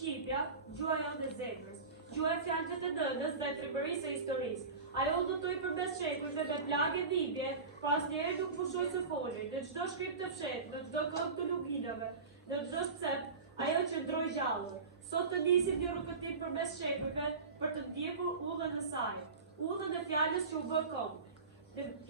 Shqipja, gjuha jonë e zemrës, gjuha e fjalëve të dëndës dhe tregërisë së historisë. Ajo udhëtoi përmes shekulljve me plagë dhimbje, por asnjëherë nuk pushoi së foli. Në çdo shkrim të fshehtë, në çdo këngë të luginave, në çdo scep, ajo qëndroi gjallë. Sot të nisim një rrugëtim përmes shekujve për të ndjekur udhën e saj, udhën e fjalës që u bë këngë.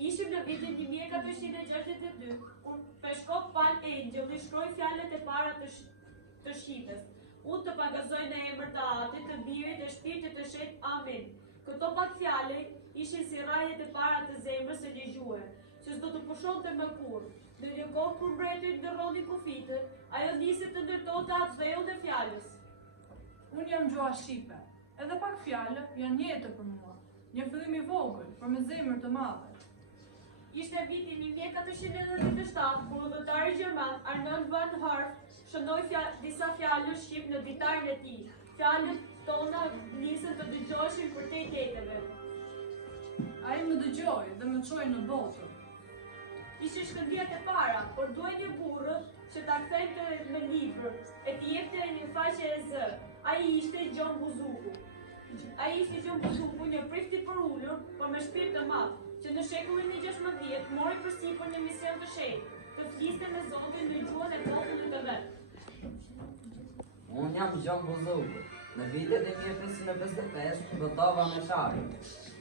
Ishim në vitin 1462, kur Peshkop Pal Angeli shkroi fjalët e para të shqites. Unë të pagazoj në emër të Atit, të Birit e Shpirtit të Shenjtë. Amin. Këto pak fjale ishin si rajet e para të zemrës së një gjuhe, që s'do të pushonte më kurrë. Në një kohë kur mbretërit ndërronin kufitët, ajo nisi të ndërtonte atë dhëun e fjalës. Unë jam gjuha shqipe, edhe pak fjale janë jetë për mua, një fillim i vogël, por me zemër të madhe. Ishte viti 1497, kur udhëtari gjerman Arnold van Harf shënoi disa fjalë shqip në ditarin e tij. Fjalët tona nisën të dëgjoheshin për te jetëve. Ai më dëgjoi dhe më çoi në botën. Ishin shkëndijat e para, por duhej një burrë që ta kthente me libër e t'i jepte një faqe e zë. Ai ishte Gjon Buzuku. Një prift i përulur, por me shpirt të madh, që në shekullin e 16 mori përsipër një mision të shenjtë, të fliste me Zotin në gjuhën e popullit të vet. Unë jam Gjon Buzuku. Në vitet e 1555 votova me Sharin.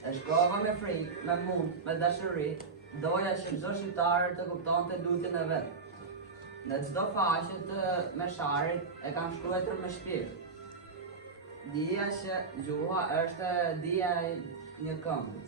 E shkova me frikë, me mund, me dashuri, doja që çdo shqiptar të kuptonte lutjen e vet. Në çdo faqe të Mesharit e kam shkruar me shpirt. Dija që gjuha është dija e një këngë.